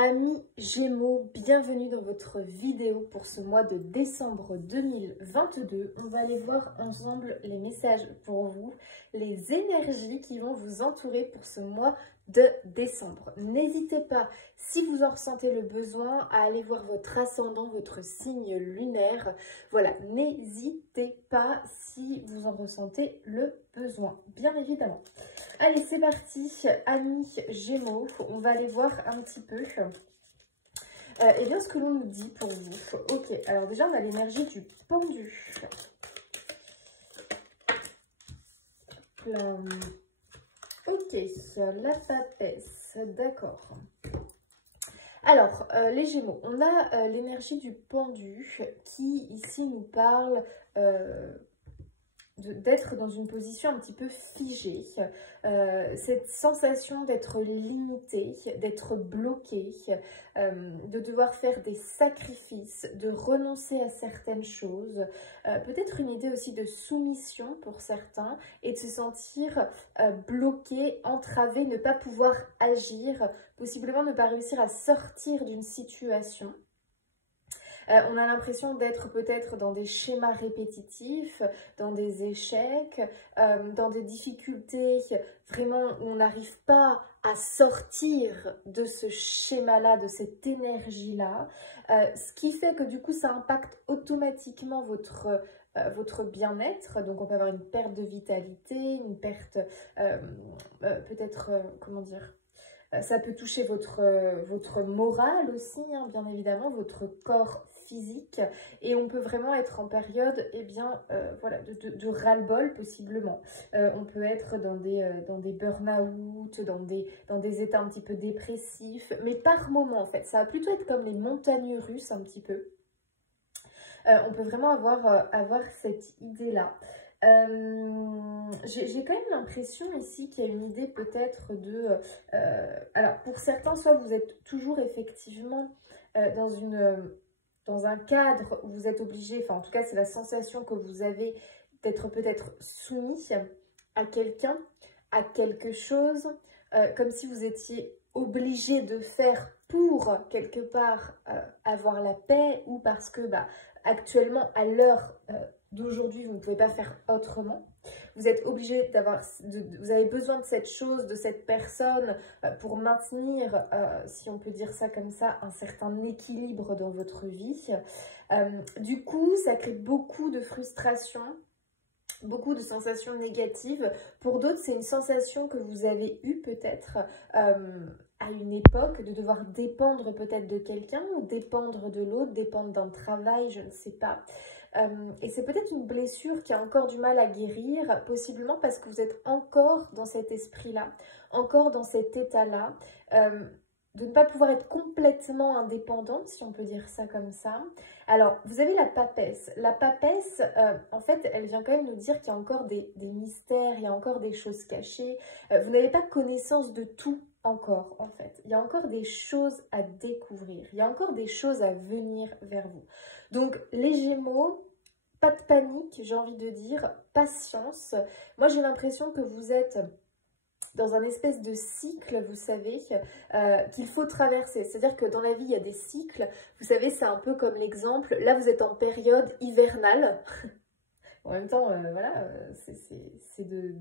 Amis Gémeaux, bienvenue dans votre vidéo pour ce mois de décembre 2022. On va aller voir ensemble les messages pour vous, les énergies qui vont vous entourer pour ce mois de décembre. N'hésitez pas, si vous en ressentez le besoin, à aller voir votre ascendant, votre signe lunaire. Voilà, n'hésitez pas si vous en ressentez le besoin, bien évidemment. Allez, c'est parti, amis Gémeaux, on va aller voir un petit peu eh bien, ce que l'on nous dit pour vous. Ok, alors déjà, on a l'énergie du pendu. Ok, la papesse, d'accord. Alors, les Gémeaux, on a l'énergie du pendu qui, ici, nous parle d'être dans une position un petit peu figée, cette sensation d'être limité, d'être bloqué, de devoir faire des sacrifices, de renoncer à certaines choses, peut-être une idée aussi de soumission pour certains et de se sentir bloqué, entravé, ne pas pouvoir agir, possiblement ne pas réussir à sortir d'une situation. On a l'impression d'être peut-être dans des schémas répétitifs, dans des échecs, dans des difficultés vraiment où on n'arrive pas à sortir de ce schéma-là, de cette énergie-là, ce qui fait que du coup ça impacte automatiquement votre bien-être. Donc on peut avoir une perte de vitalité, une perte peut-être, comment dire, ça peut toucher votre morale aussi, hein, bien évidemment, votre corps physique. Et on peut vraiment être en période voilà, de ras-le-bol possiblement. On peut être dans des burn-out, dans des états un petit peu dépressifs, mais par moment en fait. Ça va plutôt être comme les montagnes russes un petit peu. On peut vraiment avoir cette idée-là. J'ai quand même l'impression ici qu'il y a une idée peut-être de... alors pour certains, soit vous êtes toujours effectivement dans un cadre où vous êtes obligé, enfin en tout cas c'est la sensation que vous avez d'être peut-être soumis à quelqu'un, à quelque chose, comme si vous étiez obligé de faire pour quelque part avoir la paix, ou parce que actuellement à l'heure d'aujourd'hui vous ne pouvez pas faire autrement. Vous êtes obligé vous avez besoin de cette chose, de cette personne pour maintenir, si on peut dire ça comme ça, un certain équilibre dans votre vie. Du coup, ça crée beaucoup de frustration, beaucoup de sensations négatives. Pour d'autres, c'est une sensation que vous avez eue peut-être à une époque, de devoir dépendre peut-être de quelqu'un, ou dépendre de l'autre, dépendre d'un travail, je ne sais pas. Et c'est peut-être une blessure qui a encore du mal à guérir, possiblement parce que vous êtes encore dans cet esprit-là, encore dans cet état-là, de ne pas pouvoir être complètement indépendante, si on peut dire ça comme ça. Alors, vous avez la papesse. La papesse, en fait, elle vient quand même nous dire qu'il y a encore des mystères, il y a encore des choses cachées. Vous n'avez pas connaissance de tout encore, en fait. Il y a encore des choses à découvrir. Il y a encore des choses à venir vers vous. Donc, les Gémeaux, pas de panique, j'ai envie de dire, patience. Moi, j'ai l'impression que vous êtes dans un espèce de cycle, vous savez, qu'il faut traverser. C'est-à-dire que dans la vie, il y a des cycles. Vous savez, c'est un peu comme l'exemple. Là, vous êtes en période hivernale. En même temps, voilà, c'est de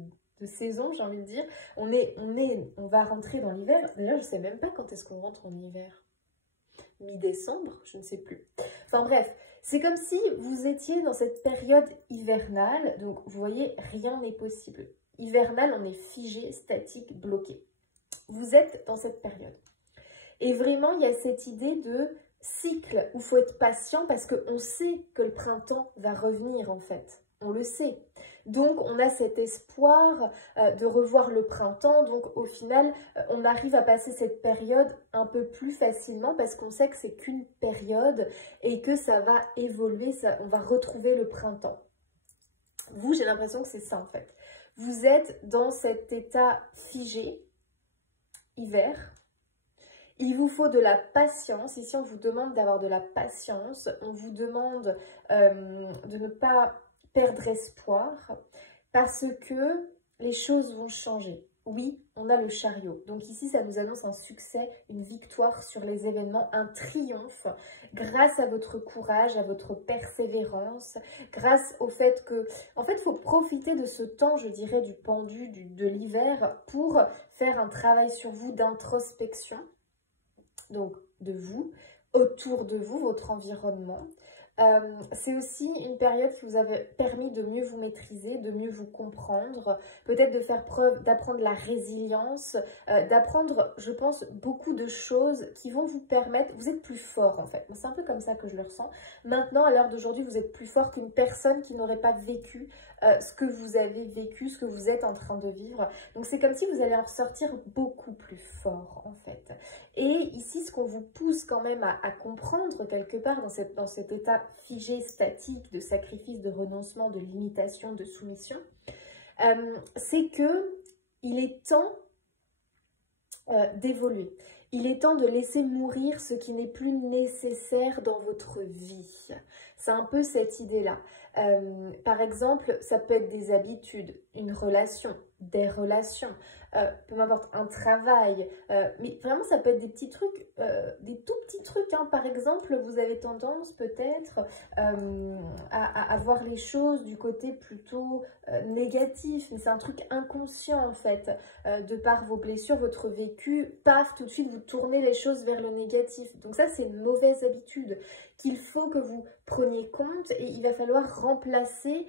saison, j'ai envie de dire. On va rentrer dans l'hiver. D'ailleurs, je ne sais même pas quand est-ce qu'on rentre en hiver. Mi-décembre, je ne sais plus. Enfin bref, c'est comme si vous étiez dans cette période hivernale. Donc, vous voyez, rien n'est possible. Hivernal, on est figé, statique, bloqué. Vous êtes dans cette période. Et vraiment, il y a cette idée de cycle où il faut être patient parce qu'on sait que le printemps va revenir en fait. On le sait. Donc, on a cet espoir de revoir le printemps. Donc, au final, on arrive à passer cette période un peu plus facilement parce qu'on sait que c'est qu'une période et que ça va évoluer, on va retrouver le printemps. Vous, j'ai l'impression que c'est ça en fait. Vous êtes dans cet état figé, hiver. Il vous faut de la patience. Ici, on vous demande d'avoir de la patience. On vous demande de ne pas perdre espoir parce que les choses vont changer. Oui, on a le chariot. Donc ici, ça nous annonce un succès, une victoire sur les événements, un triomphe grâce à votre courage, à votre persévérance, grâce au fait que, en fait, il faut profiter de ce temps, je dirais, du pendu, de l'hiver pour faire un travail sur vous d'introspection, donc de vous, autour de vous, votre environnement. C'est aussi une période qui vous a permis de mieux vous maîtriser, de mieux vous comprendre, peut-être de faire preuve, d'apprendre la résilience, d'apprendre, je pense, beaucoup de choses qui vont vous permettre, vous êtes plus fort en fait, c'est un peu comme ça que je le ressens. Maintenant, à l'heure d'aujourd'hui, vous êtes plus fort qu'une personne qui n'aurait pas vécu ce que vous avez vécu, ce que vous êtes en train de vivre. Donc c'est comme si vous allez en ressortir beaucoup plus fort en fait. Et ici, ce qu'on vous pousse quand même à comprendre quelque part dans cet état figé, statique, de sacrifice, de renoncement, de limitation, de soumission, c'est que il est temps d'évoluer. Il est temps de laisser mourir ce qui n'est plus nécessaire dans votre vie. C'est un peu cette idée-là. Par exemple, ça peut être des habitudes, une relation, des relations, peu m'importe, un travail, mais vraiment ça peut être des petits trucs, des tout petits trucs, hein. Par exemple, vous avez tendance peut-être à voir les choses du côté plutôt négatif, mais c'est un truc inconscient en fait, de par vos blessures, votre vécu, paf, tout de suite vous tournez les choses vers le négatif. Donc ça c'est une mauvaise habitude qu'il faut que vous preniez compte et il va falloir remplacer,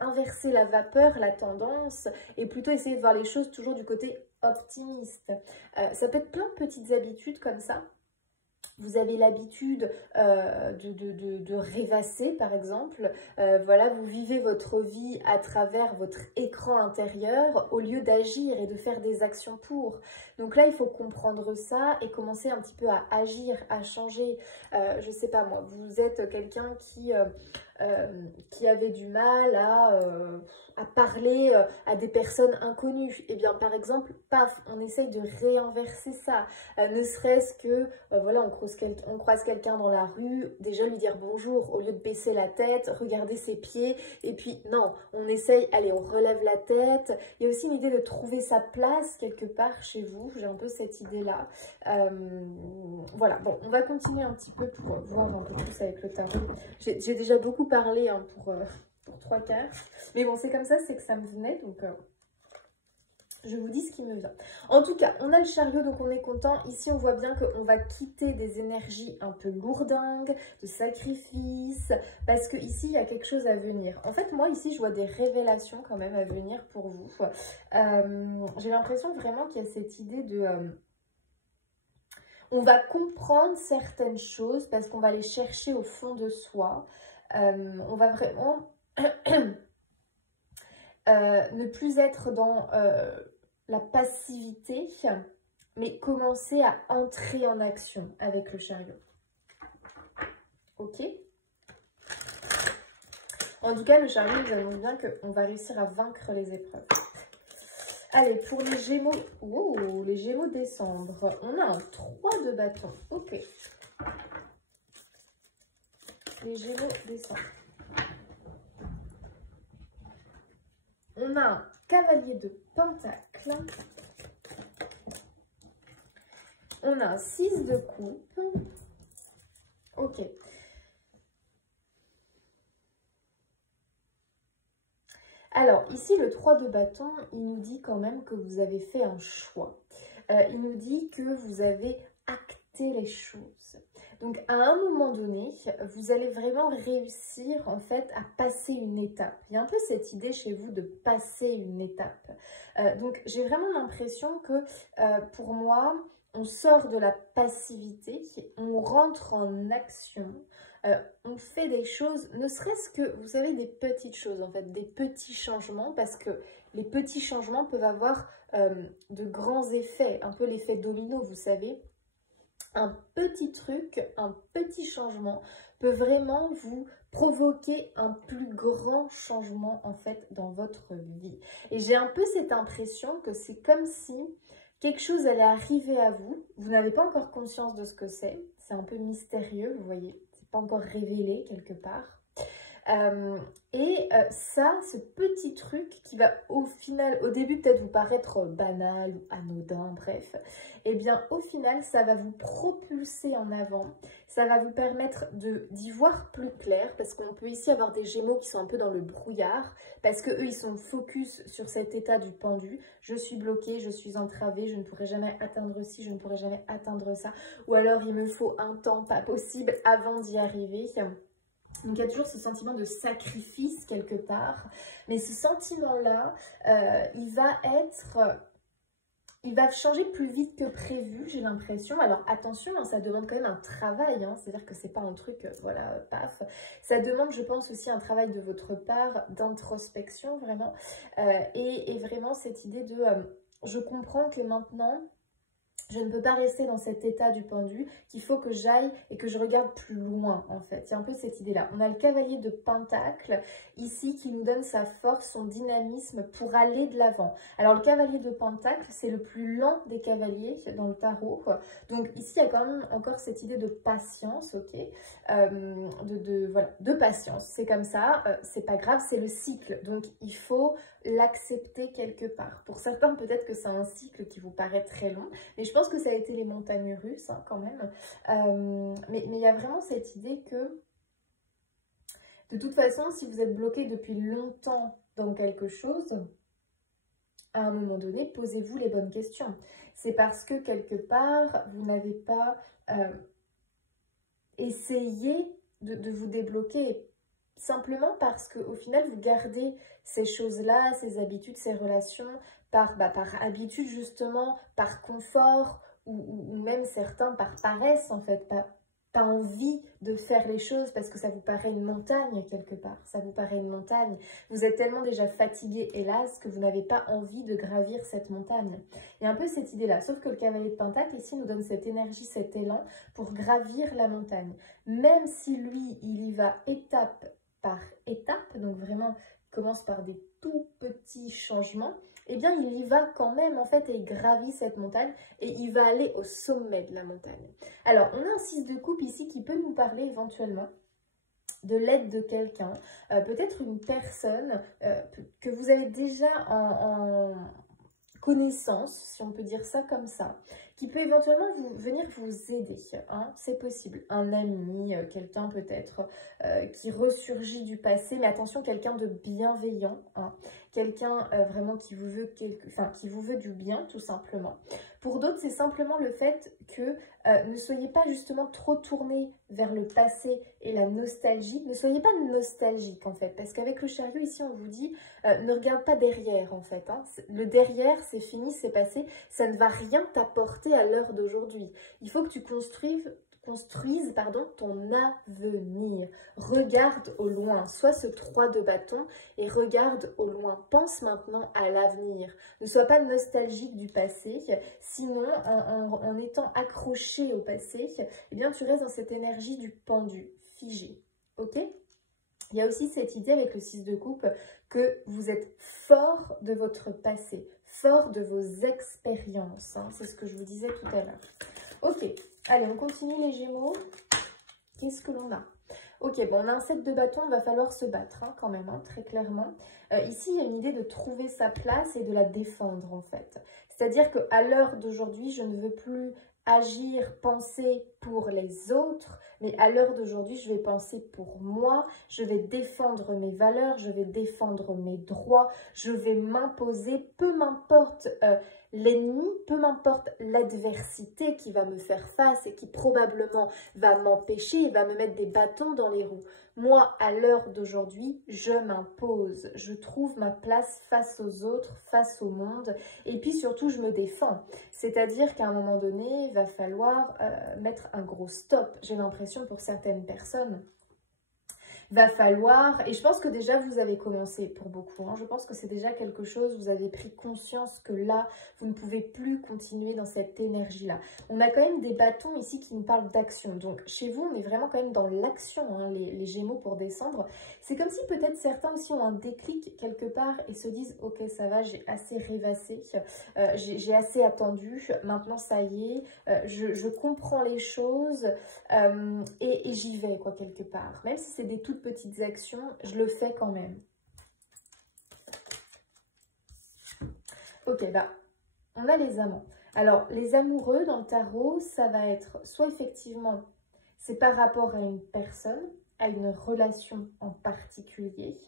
inverser la vapeur, la tendance et plutôt essayer de voir les choses toujours du côté optimiste. Ça peut être plein de petites habitudes comme ça. Vous avez l'habitude de rêvasser par exemple, voilà, vous vivez votre vie à travers votre écran intérieur au lieu d'agir et de faire des actions pour. Donc là il faut comprendre ça et commencer un petit peu à agir, à changer. Je sais pas moi, vous êtes quelqu'un qui avait du mal à parler à des personnes inconnues. Et bien par exemple, paf, on essaye de réinverser ça. Ne serait-ce que, voilà, on croise quelqu'un dans la rue, déjà lui dire bonjour au lieu de baisser la tête, regarder ses pieds. Et puis non, on essaye, allez, on relève la tête. Il y a aussi une idée de trouver sa place quelque part chez vous. J'ai un peu cette idée-là. Voilà, bon, on va continuer un petit peu pour voir un peu plus avec le tarot. J'ai déjà beaucoup parlé hein, pour 3/4. Mais bon, c'est comme ça, c'est que ça me venait. Donc, je vous dis ce qui me vient. En tout cas, on a le chariot, donc on est content. Ici, on voit bien qu'on va quitter des énergies un peu lourdingues, de sacrifice, parce que ici, il y a quelque chose à venir. En fait, moi, ici, je vois des révélations quand même à venir pour vous. J'ai l'impression vraiment qu'il y a cette idée de... on va comprendre certaines choses parce qu'on va les chercher au fond de soi. On va vraiment ne plus être dans la passivité, mais commencer à entrer en action avec le chariot. Ok? En tout cas, le chariot nous annonce bien qu'on va réussir à vaincre les épreuves. Allez, pour les Gémeaux, oh, les Gémeaux décembre, on a un 3 de bâton. Ok. Les Gémeaux décembre. On a un cavalier de pentacle. On a un 6 de coupe. Ok. Alors, ici, le 3 de bâton, il nous dit quand même que vous avez fait un choix. Il nous dit que vous avez acté les choses. Donc, à un moment donné, vous allez vraiment réussir, en fait, à passer une étape. Il y a un peu cette idée chez vous de passer une étape. Donc, j'ai vraiment l'impression que, pour moi, on sort de la passivité, on rentre en action. On fait des choses, ne serait-ce que, vous savez, des petites choses en fait, des petits changements, parce que les petits changements peuvent avoir de grands effets, un peu l'effet domino, vous savez. Un petit truc, un petit changement peut vraiment vous provoquer un plus grand changement en fait dans votre vie. Et j'ai un peu cette impression que c'est comme si quelque chose allait arriver à vous, vous n'avez pas encore conscience de ce que c'est un peu mystérieux, vous voyez. Pas encore révélé quelque part. Ça, ce petit truc qui va au final, au début peut-être vous paraître banal ou anodin, bref, eh bien au final ça va vous propulser en avant, ça va vous permettre d'y voir plus clair, parce qu'on peut ici avoir des Gémeaux qui sont un peu dans le brouillard, parce que eux ils sont focus sur cet état du pendu, je suis bloquée, je suis entravée, je ne pourrai jamais atteindre ci, je ne pourrai jamais atteindre ça, ou alors il me faut un temps pas possible avant d'y arriver. Donc il y a toujours ce sentiment de sacrifice quelque part, mais ce sentiment-là, il va changer plus vite que prévu, j'ai l'impression. Alors attention, hein, ça demande quand même un travail, hein, c'est-à-dire que c'est pas un truc, voilà, paf. Ça demande, je pense, aussi un travail de votre part, d'introspection, vraiment. Et vraiment cette idée de, je comprends que maintenant, je ne peux pas rester dans cet état du pendu, qu'il faut que j'aille et que je regarde plus loin, en fait. Il y a un peu cette idée-là. On a le cavalier de Pentacle, ici, qui nous donne sa force, son dynamisme pour aller de l'avant. Alors, le cavalier de Pentacle, c'est le plus lent des cavaliers dans le tarot. Donc, ici, il y a quand même encore cette idée de patience, ok, voilà, de patience. C'est comme ça, c'est pas grave, c'est le cycle. Donc, il faut l'accepter quelque part. Pour certains, peut-être que c'est un cycle qui vous paraît très long, mais je pense que ça a été les montagnes russes, hein, quand même. Mais il y a vraiment cette idée que, de toute façon, si vous êtes bloqué depuis longtemps dans quelque chose, à un moment donné, posez-vous les bonnes questions. C'est parce que, quelque part, vous n'avez pas essayé de vous débloquer. Simplement parce qu'au final, vous gardez ces choses-là, ces habitudes, ces relations, par habitude justement, par confort, ou même certains par paresse en fait, pas envie de faire les choses parce que ça vous paraît une montagne quelque part, ça vous paraît une montagne. Vous êtes tellement déjà fatigué, hélas, que vous n'avez pas envie de gravir cette montagne. Il y a un peu cette idée-là, sauf que le cavalier de Pentacle ici nous donne cette énergie, cet élan pour gravir la montagne. Même si lui, il y va étape par étape, donc vraiment il commence par des tout petits changements, eh bien il y va quand même en fait et il gravit cette montagne et il va aller au sommet de la montagne. Alors on a un 6 de coupe ici qui peut nous parler éventuellement de l'aide de quelqu'un, peut-être une personne que vous avez déjà en connaissance, si on peut dire ça comme ça, qui peut éventuellement venir vous aider, hein, c'est possible. Un ami, quelqu'un peut-être qui ressurgit du passé, mais attention, quelqu'un de bienveillant, hein, quelqu'un vraiment qui vous veut du bien, tout simplement. Pour d'autres, c'est simplement le fait que ne soyez pas justement trop tourné vers le passé et la nostalgie. Ne soyez pas nostalgique en fait, parce qu'avec le chariot ici, on vous dit ne regarde pas derrière en fait. Hein. Le derrière, c'est fini, c'est passé. Ça ne va rien t'apporter à l'heure d'aujourd'hui. Il faut que tu construises ton avenir. Regarde au loin, sois ce 3 de bâton et regarde au loin. Pense maintenant à l'avenir. Ne sois pas nostalgique du passé, sinon en étant accroché au passé, eh bien tu restes dans cette énergie du pendu, figé. Ok ? Il y a aussi cette idée avec le 6 de coupe que vous êtes fort de votre passé, fort de vos expériences. Hein. C'est ce que je vous disais tout à l'heure. Ok, allez, on continue les Gémeaux. Qu'est-ce que l'on a? Ok, bon, on a un 7 de bâton, il va falloir se battre hein, quand même, hein, très clairement. Ici, il y a une idée de trouver sa place et de la défendre en fait. C'est-à-dire qu'à l'heure d'aujourd'hui, je ne veux plus agir, penser pour les autres, mais à l'heure d'aujourd'hui, je vais penser pour moi, je vais défendre mes valeurs, je vais défendre mes droits, je vais m'imposer, peu m'importe l'ennemi, peu m'importe l'adversité qui va me faire face et qui probablement va m'empêcher, va me mettre des bâtons dans les roues. Moi, à l'heure d'aujourd'hui, je m'impose, je trouve ma place face aux autres, face au monde, et puis surtout, je me défends. C'est-à-dire qu'à un moment donné, il va falloir mettre un gros stop. J'ai l'impression pour certaines personnes, va falloir, et je pense que déjà vous avez commencé pour beaucoup, hein, je pense que c'est déjà quelque chose, vous avez pris conscience que là, vous ne pouvez plus continuer dans cette énergie-là. On a quand même des bâtons ici qui nous parlent d'action, donc chez vous, on est vraiment quand même dans l'action, hein, les Gémeaux pour descendre. C'est comme si peut-être certains aussi ont un déclic quelque part et se disent, ok, ça va, j'ai assez rêvassé, j'ai assez attendu, maintenant ça y est, je comprends les choses et j'y vais, quoi, quelque part. Même si c'est des toutes toutes petites actions, je le fais quand même. Ok, bah, on a les amants. Alors, les amoureux dans le tarot, ça va être soit effectivement, c'est par rapport à une personne, à une relation en particulier,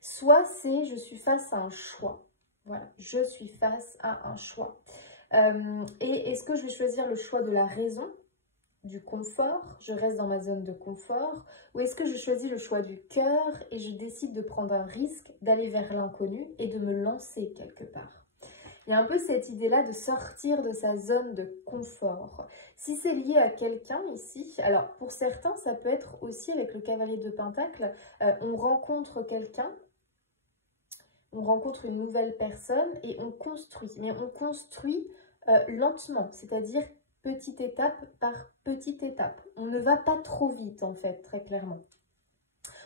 soit c'est je suis face à un choix. Voilà, je suis face à un choix. Et est-ce que je vais choisir le choix de la raison, du confort, je reste dans ma zone de confort, ou est-ce que je choisis le choix du cœur et je décide de prendre un risque, d'aller vers l'inconnu et de me lancer quelque part? Il y a un peu cette idée-là de sortir de sa zone de confort. Si c'est lié à quelqu'un ici, alors pour certains, ça peut être aussi avec le cavalier de Pentacle, on rencontre quelqu'un, on rencontre une nouvelle personne et on construit. Mais on construit lentement, c'est-à-dire petite étape par petite étape. On ne va pas trop vite en fait, très clairement.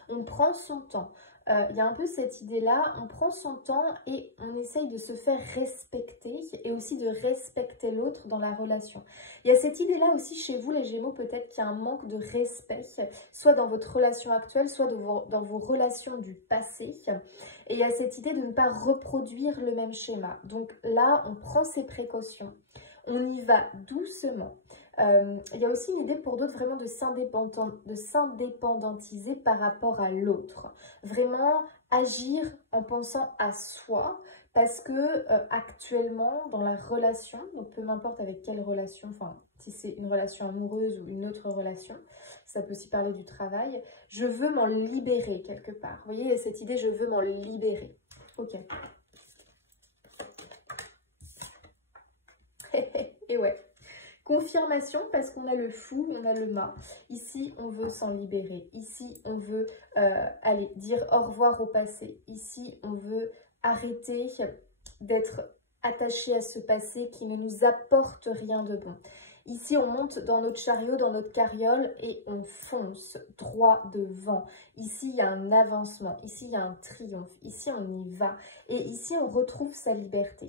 On prend son temps. Il y a un peu cette idée-là, on prend son temps et on essaye de se faire respecter et aussi de respecter l'autre dans la relation. Il y a cette idée-là aussi chez vous les Gémeaux, peut-être qu'il y a un manque de respect, soit dans votre relation actuelle, soit dans vos relations du passé. Et il y a cette idée de ne pas reproduire le même schéma. Donc là, on prend ses précautions, on y va doucement. Il y a aussi une idée pour d'autres vraiment de s'indépendantiser par rapport à l'autre. Vraiment agir en pensant à soi parce que actuellement dans la relation, donc peu m'importe avec quelle relation, enfin si c'est une relation amoureuse ou une autre relation, ça peut aussi parler du travail, je veux m'en libérer quelque part. Vous voyez cette idée, je veux m'en libérer. Ok. Et ouais. Confirmation parce qu'on a le fou, on a le mât. Ici, on veut s'en libérer. Ici, on veut aller dire au revoir au passé. Ici, on veut arrêter d'être attaché à ce passé qui ne nous apporte rien de bon. Ici, on monte dans notre chariot, dans notre carriole et on fonce droit devant. Ici, il y a un avancement. Ici, il y a un triomphe. Ici, on y va. Et ici, on retrouve sa liberté.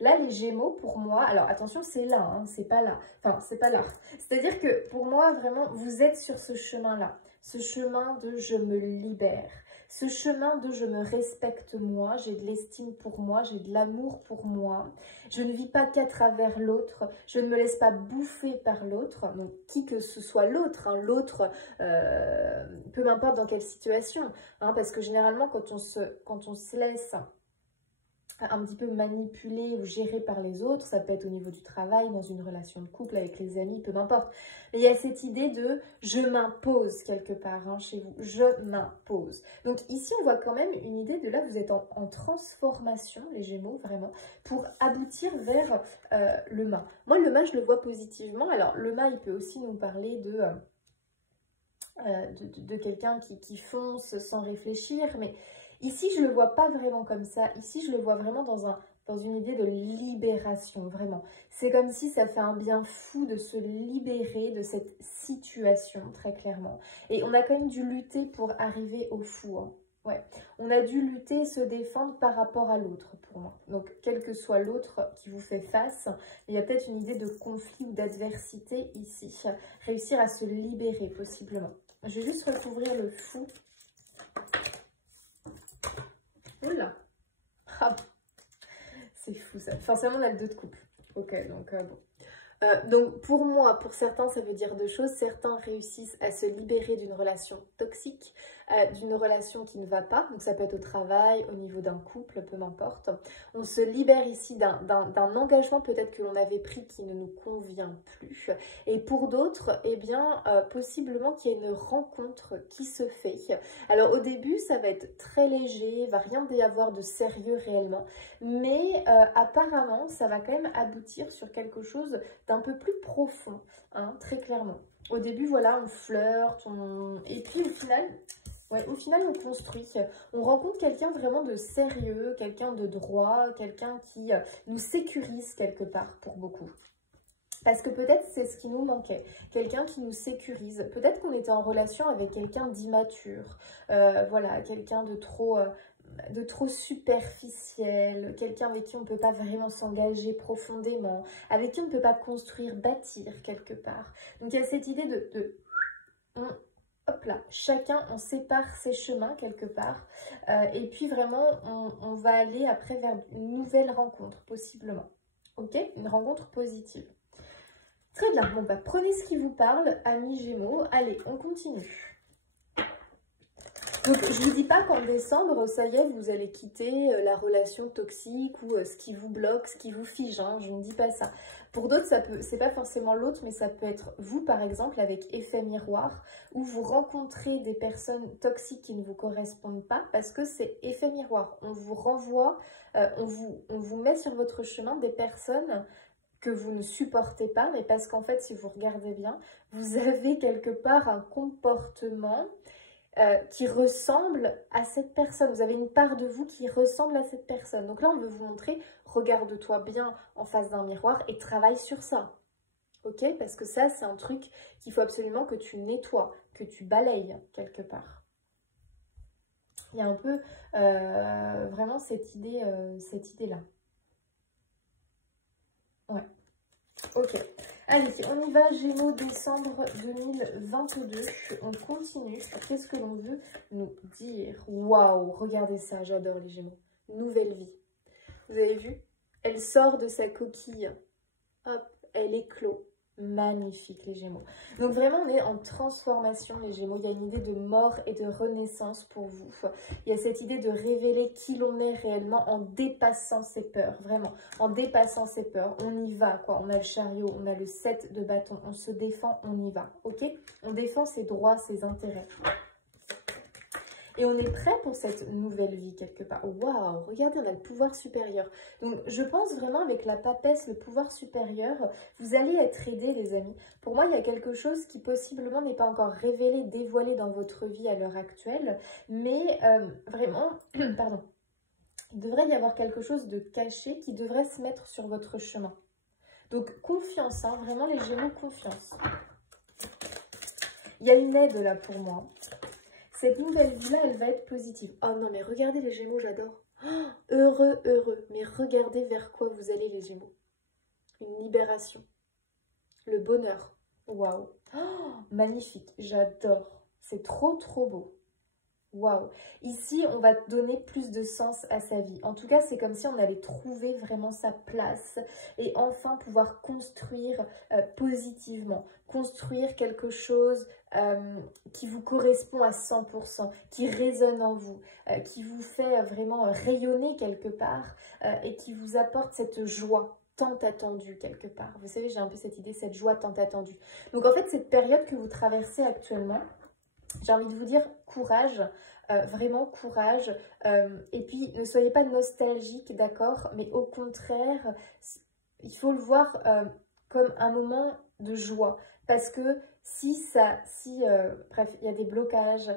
Là, les Gémeaux, pour moi, alors attention, c'est là, hein, c'est pas là. Enfin, c'est pas là. C'est-à-dire que pour moi, vraiment, vous êtes sur ce chemin-là. Ce chemin de je me libère. Ce chemin de je me respecte moi, j'ai de l'estime pour moi, j'ai de l'amour pour moi. Je ne vis pas qu'à travers l'autre. Je ne me laisse pas bouffer par l'autre. Donc, qui que ce soit l'autre, hein, l'autre, peu m'importe dans quelle situation. Hein, parce que généralement, quand on se laisse un petit peu manipulé ou géré par les autres, ça peut être au niveau du travail, dans une relation de couple, avec les amis, peu m'importe. Mais il y a cette idée de je m'impose quelque part hein, chez vous, je m'impose. Donc ici on voit quand même une idée de là, vous êtes en transformation, les Gémeaux, vraiment, pour aboutir vers le mât. Moi le mât je le vois positivement, alors le mât il peut aussi nous parler de quelqu'un qui fonce sans réfléchir, mais ici, je ne le vois pas vraiment comme ça. Ici, je le vois vraiment dans une idée de libération, vraiment. C'est comme si ça fait un bien fou de se libérer de cette situation, très clairement. Et on a quand même dû lutter pour arriver au fou. Hein. Ouais. On a dû lutter et se défendre par rapport à l'autre, pour moi. Donc, quel que soit l'autre qui vous fait face, il y a peut-être une idée de conflit ou d'adversité ici. Réussir à se libérer, possiblement. Je vais juste recouvrir le fou. Oula. Ah, c'est fou ça. Forcément, on a le 2 de couple. Ok, donc bon. Donc pour moi, pour certains, ça veut dire deux choses. Certains réussissent à se libérer d'une relation toxique, d'une relation qui ne va pas. Donc ça peut être au travail, au niveau d'un couple, peu m'importe. On se libère ici d'un engagement peut-être que l'on avait pris qui ne nous convient plus. Et pour d'autres, eh bien, possiblement qu'il y ait une rencontre qui se fait. Alors au début, ça va être très léger, il ne va rien y avoir de sérieux réellement. Mais apparemment, ça va quand même aboutir sur quelque chose d'un peu plus profond, hein, très clairement. Au début, voilà, on flirte, et puis au final, on construit. On rencontre quelqu'un vraiment de sérieux, quelqu'un de droit, quelqu'un qui nous sécurise quelque part pour beaucoup. Parce que peut-être c'est ce qui nous manquait, quelqu'un qui nous sécurise. Peut-être qu'on était en relation avec quelqu'un d'immature, voilà, quelqu'un de trop superficiel, quelqu'un avec qui on ne peut pas vraiment s'engager profondément, avec qui on ne peut pas construire, bâtir quelque part. Donc il y a cette idée hop là, chacun, on sépare ses chemins quelque part. Et puis vraiment, on va aller après vers une nouvelle rencontre, possiblement. Ok? Une rencontre positive. Très bien. Bon, bah, prenez ce qui vous parle, amis Gémeaux. Allez, on continue. Donc, je ne vous dis pas qu'en décembre, ça y est, vous allez quitter la relation toxique ou ce qui vous bloque, ce qui vous fige. Hein, je ne dis pas ça. Pour d'autres, c'est pas forcément l'autre, mais ça peut être vous, par exemple, avec effet miroir, où vous rencontrez des personnes toxiques qui ne vous correspondent pas, parce que c'est effet miroir. On vous renvoie, on vous met sur votre chemin des personnes que vous ne supportez pas, mais parce qu'en fait, si vous regardez bien, vous avez quelque part un comportement qui ressemble à cette personne. Vous avez une part de vous qui ressemble à cette personne. Donc là, on veut vous montrer, regarde-toi bien en face d'un miroir et travaille sur ça. Ok? Parce que ça, c'est un truc qu'il faut absolument que tu nettoies, que tu balayes quelque part. Il y a un peu vraiment cette idée-là. Ouais. Ok. Allez, on y va, Gémeaux, décembre 2022. On continue. Qu'est-ce que l'on veut nous dire? Waouh, regardez ça, j'adore les Gémeaux. Nouvelle vie. Vous avez vu? Elle sort de sa coquille. Hop, elle éclot. Magnifique, les Gémeaux. Donc vraiment, on est en transformation, les Gémeaux. Il y a une idée de mort et de renaissance pour vous. Il y a cette idée de révéler qui l'on est réellement en dépassant ses peurs. Vraiment, en dépassant ses peurs. On y va, quoi. On a le chariot, on a le 7 de bâton. On se défend, on y va, ok? On défend ses droits, ses intérêts. Et on est prêt pour cette nouvelle vie quelque part. Waouh, regardez, on a le pouvoir supérieur. Donc, je pense vraiment avec la papesse, le pouvoir supérieur, vous allez être aidés, les amis. Pour moi, il y a quelque chose qui possiblement n'est pas encore révélé, dévoilé dans votre vie à l'heure actuelle. Mais vraiment, pardon, il devrait y avoir quelque chose de caché qui devrait se mettre sur votre chemin. Donc, confiance, hein, vraiment les Gémeaux, confiance. Il y a une aide là pour moi. Cette nouvelle vie-là, elle va être positive. Oh non, mais regardez les Gémeaux, j'adore. Oh, heureux, heureux. Mais regardez vers quoi vous allez, les Gémeaux. Une libération. Le bonheur. Waouh. Oh, magnifique, j'adore. C'est trop, trop beau. Waouh. Ici, on va donner plus de sens à sa vie. En tout cas, c'est comme si on allait trouver vraiment sa place et enfin pouvoir construire positivement. Construire quelque chose qui vous correspond à 100%, qui résonne en vous, qui vous fait vraiment rayonner quelque part et qui vous apporte cette joie tant attendue quelque part. Vous savez, j'ai un peu cette idée, cette joie tant attendue. Donc en fait, cette période que vous traversez actuellement, j'ai envie de vous dire courage, vraiment courage. Et puis, ne soyez pas nostalgique, d'accord? Mais au contraire, il faut le voir comme un moment de joie. Parce que bref, il y a des blocages,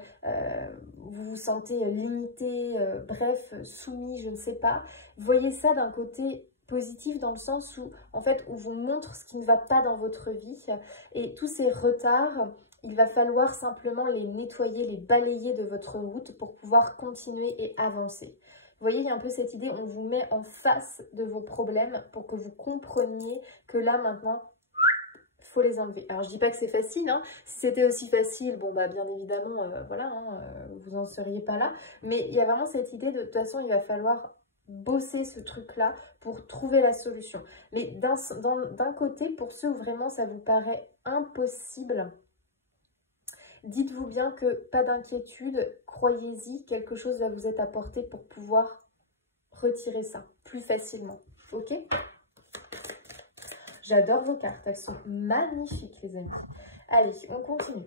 vous vous sentez limité, bref, soumis, je ne sais pas. Voyez ça d'un côté positif dans le sens où, en fait, on vous montre ce qui ne va pas dans votre vie. Et tous ces retards, il va falloir simplement les nettoyer, les balayer de votre route pour pouvoir continuer et avancer. Vous voyez, il y a un peu cette idée, on vous met en face de vos problèmes pour que vous compreniez que là, maintenant, il faut les enlever. Alors, je ne dis pas que c'est facile, hein. Si c'était aussi facile, bon, bah, bien évidemment, voilà, hein, vous n'en seriez pas là. Mais il y a vraiment cette idée de toute façon, il va falloir bosser ce truc-là pour trouver la solution. Mais d'un côté, pour ceux où vraiment ça vous paraît impossible, dites-vous bien que pas d'inquiétude, croyez-y, quelque chose va vous être apporté pour pouvoir retirer ça plus facilement. Ok? J'adore vos cartes, elles sont magnifiques les amis. Allez, on continue.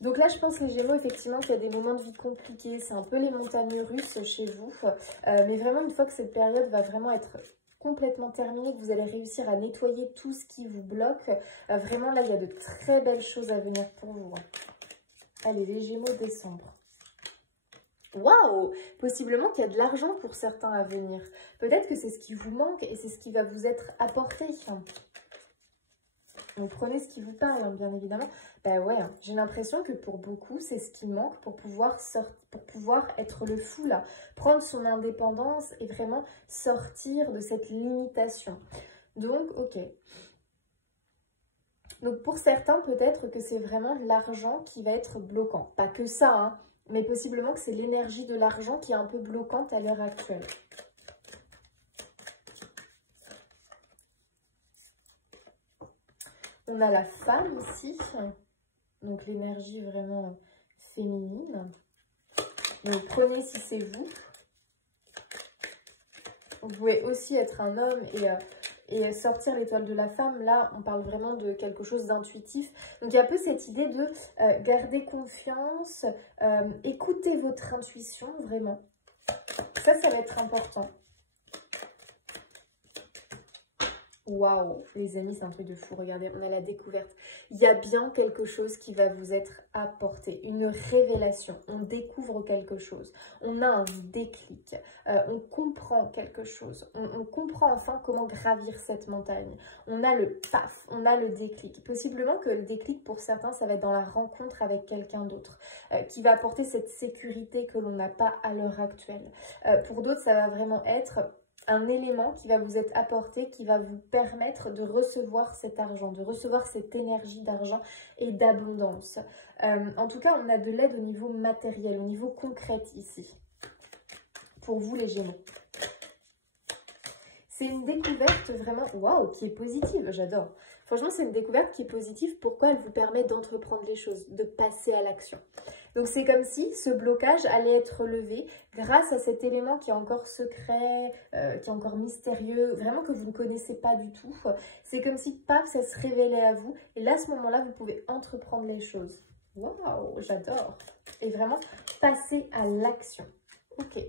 Donc là, je pense les Gémeaux, effectivement, qu'il y a des moments de vie compliqués. C'est un peu les montagnes russes chez vous. Mais vraiment, une fois que cette période va vraiment être complètement terminée, que vous allez réussir à nettoyer tout ce qui vous bloque, vraiment, là, il y a de très belles choses à venir pour vous. Allez, les Gémeaux, décembre. Waouh! Possiblement qu'il y a de l'argent pour certains à venir. Peut-être que c'est ce qui vous manque et c'est ce qui va vous être apporté. Donc prenez ce qui vous parle, hein, bien évidemment. Bah ouais, hein, j'ai l'impression que pour beaucoup, c'est ce qui manque pour pouvoir être le fou là. Prendre son indépendance et vraiment sortir de cette limitation. Donc, ok. Donc pour certains, peut-être que c'est vraiment l'argent qui va être bloquant. Pas que ça, hein, mais possiblement que c'est l'énergie de l'argent qui est un peu bloquante à l'heure actuelle. On a la femme ici, donc l'énergie vraiment féminine. Donc prenez si c'est vous. Vous pouvez aussi être un homme et sortir l'étoile de la femme. Là, on parle vraiment de quelque chose d'intuitif. Donc, il y a un peu cette idée de garder confiance, écouter votre intuition, vraiment. Ça va être important. Waouh, les amis, c'est un truc de fou. Regardez, on a la découverte. Il y a bien quelque chose qui va vous être apporté, une révélation. On découvre quelque chose, on a un déclic, on comprend quelque chose, on comprend enfin comment gravir cette montagne. On a le paf, on a le déclic. Possiblement que le déclic pour certains, ça va être dans la rencontre avec quelqu'un d'autre qui va apporter cette sécurité que l'on n'a pas à l'heure actuelle. Pour d'autres, ça va vraiment être un élément qui va vous être apporté, qui va vous permettre de recevoir cet argent, de recevoir cette énergie d'argent et d'abondance. En tout cas, on a de l'aide au niveau matériel, au niveau concret ici, pour vous les Gémeaux. C'est une découverte vraiment, waouh, qui est positive, j'adore. Franchement, c'est une découverte qui est positive. Pourquoi? Elle vous permet d'entreprendre les choses, de passer à l'action. Donc, c'est comme si ce blocage allait être levé grâce à cet élément qui est encore secret, qui est encore mystérieux, vraiment que vous ne connaissez pas du tout. C'est comme si, paf, ça se révélait à vous. Et là, à ce moment-là, vous pouvez entreprendre les choses. Waouh, j'adore. Et vraiment, passer à l'action. Ok.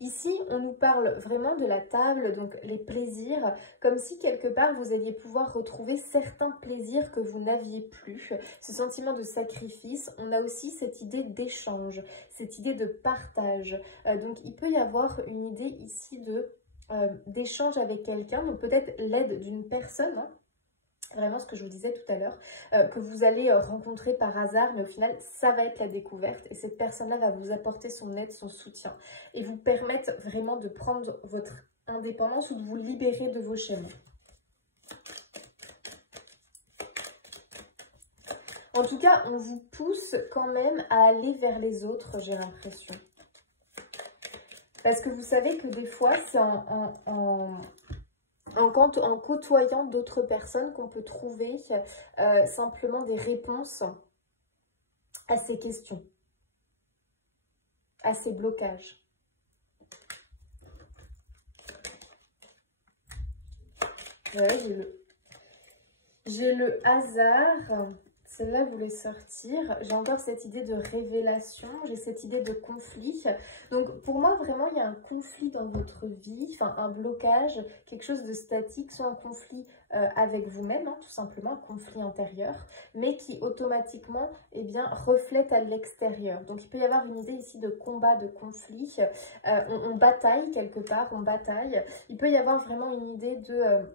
Ici, on nous parle vraiment de la table, donc les plaisirs, comme si quelque part vous alliez pouvoir retrouver certains plaisirs que vous n'aviez plus, ce sentiment de sacrifice. On a aussi cette idée d'échange, cette idée de partage. Donc il peut y avoir une idée ici d'échange avec quelqu'un, donc peut-être l'aide d'une personne, hein. Vraiment ce que je vous disais tout à l'heure, que vous allez rencontrer par hasard, mais au final, ça va être la découverte. Et cette personne-là va vous apporter son aide, son soutien. Et vous permettre vraiment de prendre votre indépendance ou de vous libérer de vos schémas. En tout cas, on vous pousse quand même à aller vers les autres, j'ai l'impression. Parce que vous savez que des fois, c'est en côtoyant d'autres personnes qu'on peut trouver simplement des réponses à ces questions, à ces blocages. Ouais, j'ai le hasard. Celle-là voulait sortir. J'ai encore cette idée de révélation. J'ai cette idée de conflit. Donc, pour moi, vraiment, il y a un conflit dans votre vie. Enfin, un blocage, quelque chose de statique. Soit un conflit avec vous-même, hein, tout simplement, un conflit intérieur. Mais qui, automatiquement, eh bien, reflète à l'extérieur. Donc, il peut y avoir une idée ici de combat, de conflit. On bataille quelque part, on bataille. Il peut y avoir vraiment une idée de...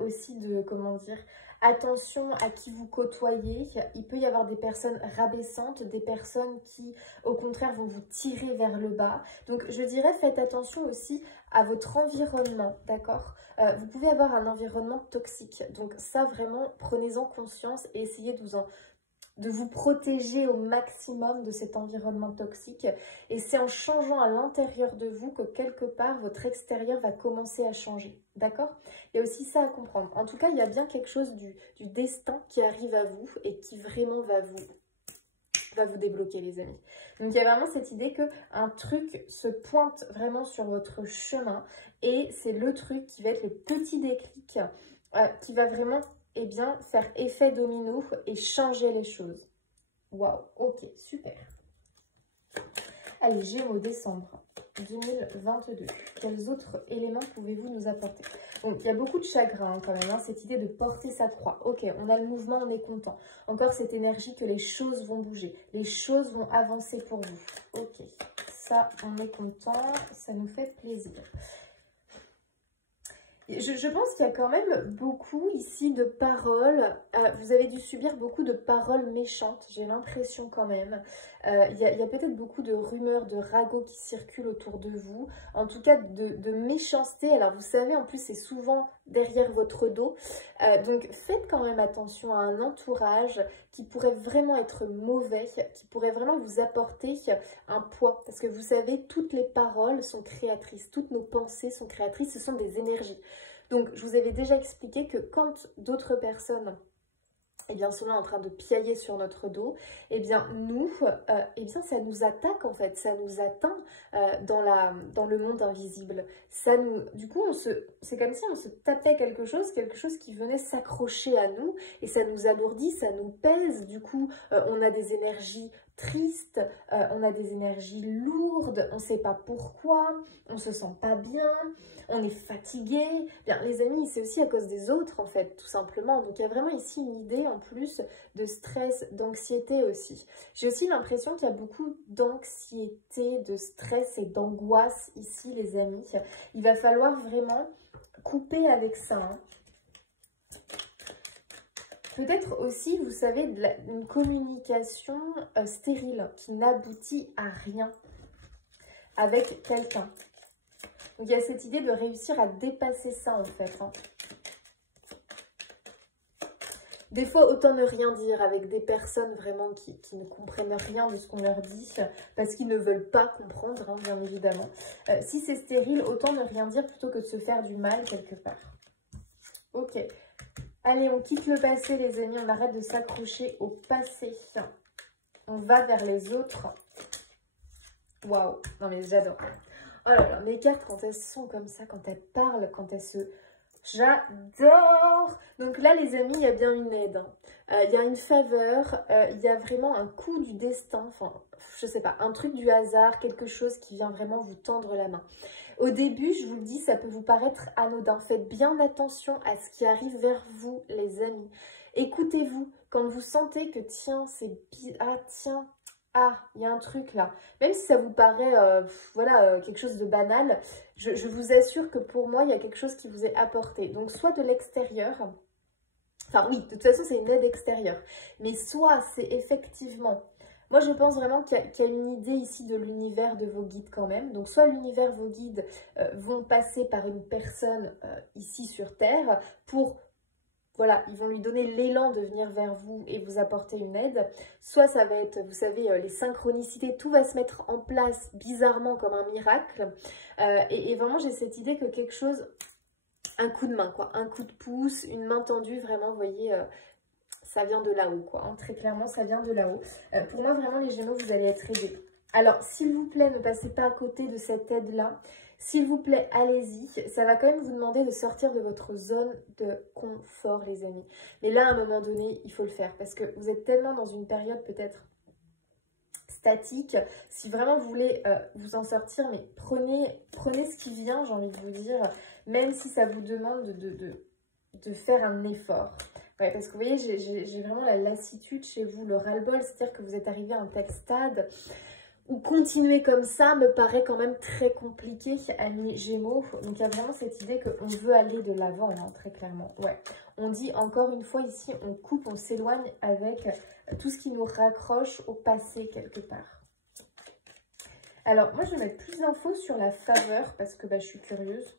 aussi de, comment dire, attention à qui vous côtoyez. Il peut y avoir des personnes rabaissantes, des personnes qui, au contraire, vont vous tirer vers le bas. Donc, je dirais, faites attention aussi à votre environnement, d'accord? Vous pouvez avoir un environnement toxique. Donc, ça, vraiment, prenez-en conscience et essayez de vous protéger au maximum de cet environnement toxique. Et c'est en changeant à l'intérieur de vous que quelque part, votre extérieur va commencer à changer. D'accord? Il y a aussi ça à comprendre. En tout cas, il y a bien quelque chose du destin qui arrive à vous et qui vraiment va vous débloquer, les amis. Donc, il y a vraiment cette idée qu'un truc se pointe vraiment sur votre chemin et c'est le truc qui va être le petit déclic qui va vraiment... eh bien, faire effet domino et changer les choses. Waouh, ok, super. Allez, Gémeaux, décembre 2022. Quels autres éléments pouvez-vous nous apporter? Donc, il y a beaucoup de chagrin quand même, hein, cette idée de porter sa croix. Ok, on a le mouvement, on est content. Encore cette énergie que les choses vont bouger. Les choses vont avancer pour vous. Ok, ça, on est content, ça nous fait plaisir. Je pense qu'il y a quand même beaucoup ici de paroles. Vous avez dû subir beaucoup de paroles méchantes, j'ai l'impression quand même. Il y a peut-être beaucoup de rumeurs, de ragots qui circulent autour de vous. En tout cas, de méchanceté. Alors, vous savez, en plus, c'est souvent derrière votre dos. Donc, faites quand même attention à un entourage qui pourrait vraiment être mauvais, qui pourrait vraiment vous apporter un poids. Parce que vous savez, toutes les paroles sont créatrices. Toutes nos pensées sont créatrices. Ce sont des énergies. Donc, je vous avais déjà expliqué que quand d'autres personnes eh bien, sont là en train de piailler sur notre dos, eh bien, nous, eh bien, ça nous attaque en fait, ça nous atteint dans le monde invisible. Ça nous, du coup, c'est comme si on se tapait quelque chose qui venait s'accrocher à nous, et ça nous alourdit, ça nous pèse, du coup, on a des énergies tristes, on a des énergies lourdes, on ne sait pas pourquoi, on ne se sent pas bien, on est fatigué. Bien, les amis, c'est aussi à cause des autres, en fait, tout simplement. Donc, il y a vraiment ici une idée, en plus, de stress, d'anxiété aussi. J'ai aussi l'impression qu'il y a beaucoup d'anxiété, de stress et d'angoisse ici, les amis. Il va falloir vraiment couper avec ça, hein. Peut-être aussi, vous savez, une communication stérile qui n'aboutit à rien avec quelqu'un. Donc, il y a cette idée de réussir à dépasser ça, en fait, hein. Des fois, autant ne rien dire avec des personnes vraiment qui ne comprennent rien de ce qu'on leur dit, parce qu'ils ne veulent pas comprendre, hein, bien évidemment. Si c'est stérile, autant ne rien dire plutôt que de se faire du mal quelque part. Ok. Allez, on quitte le passé, les amis. On arrête de s'accrocher au passé. On va vers les autres. Waouh. Non, mais j'adore. Oh là là, mes cartes, quand elles sont comme ça, quand elles parlent, quand elles se... J'adore! Donc là, les amis, il y a bien une aide, hein. Il y a une faveur, il y a vraiment un coup du destin, enfin, je sais pas, un truc du hasard, quelque chose qui vient vraiment vous tendre la main. Au début, je vous le dis, ça peut vous paraître anodin. Faites bien attention à ce qui arrive vers vous, les amis. Écoutez-vous. Quand vous sentez que, tiens, c'est... Ah, tiens... Ah, il y a un truc là. Même si ça vous paraît voilà, quelque chose de banal, je vous assure que pour moi, il y a quelque chose qui vous est apporté. Donc, soit de l'extérieur, enfin oui, de toute façon, c'est une aide extérieure. Mais soit c'est effectivement... Moi, je pense vraiment qu'il y a une idée ici de l'univers de vos guides quand même. Donc, soit l'univers, vos guides vont passer par une personne ici sur Terre pour... Voilà, ils vont lui donner l'élan de venir vers vous et vous apporter une aide. Soit ça va être, vous savez, les synchronicités, tout va se mettre en place bizarrement comme un miracle. Et vraiment, j'ai cette idée que quelque chose, un coup de main, quoi, un coup de pouce, une main tendue, vraiment, vous voyez, ça vient de là-haut, quoi, hein, très clairement, ça vient de là-haut. Pour moi, vraiment, les Gémeaux, vous allez être aidés. Alors, s'il vous plaît, ne passez pas à côté de cette aide-là. S'il vous plaît, allez-y. Ça va quand même vous demander de sortir de votre zone de confort, les amis. Mais là, à un moment donné, il faut le faire parce que vous êtes tellement dans une période peut-être statique. Si vraiment vous voulez vous en sortir, mais prenez ce qui vient, j'ai envie de vous dire, même si ça vous demande de faire un effort. Ouais, parce que vous voyez, j'ai vraiment la lassitude chez vous, le ras-le-bol, c'est-à-dire que vous êtes arrivé à un tel stade ou continuer comme ça me paraît quand même très compliqué, amis Gémeaux. Donc il y a vraiment cette idée qu'on veut aller de l'avant, hein, très clairement. Ouais. On dit encore une fois ici, on coupe, on s'éloigne avec tout ce qui nous raccroche au passé quelque part. Alors moi je vais mettre plus d'infos sur la faveur parce que je suis curieuse.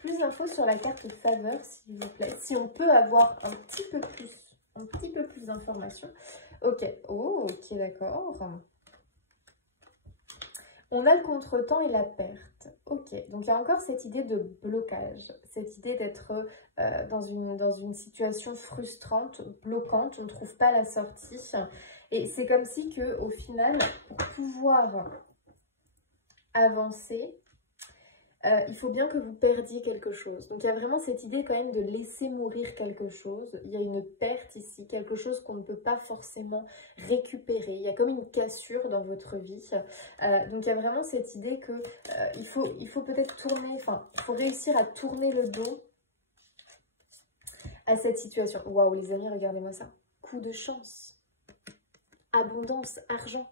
Plus d'infos sur la carte faveur s'il vous plaît. Si on peut avoir un petit peu plus d'informations. Ok, oh, ok, d'accord. On a le contretemps et la perte. Ok, donc il y a encore cette idée de blocage, cette idée d'être dans une situation frustrante, bloquante, on ne trouve pas la sortie. Et c'est comme si que, au final, pour pouvoir avancer, il faut bien que vous perdiez quelque chose. Donc, il y a vraiment cette idée quand même de laisser mourir quelque chose. Il y a une perte ici, quelque chose qu'on ne peut pas forcément récupérer. Il y a comme une cassure dans votre vie. Donc, il y a vraiment cette idée que il faut peut-être tourner, enfin, il faut réussir à tourner le dos à cette situation. Waouh, les amis, regardez-moi ça. Coup de chance, abondance, argent.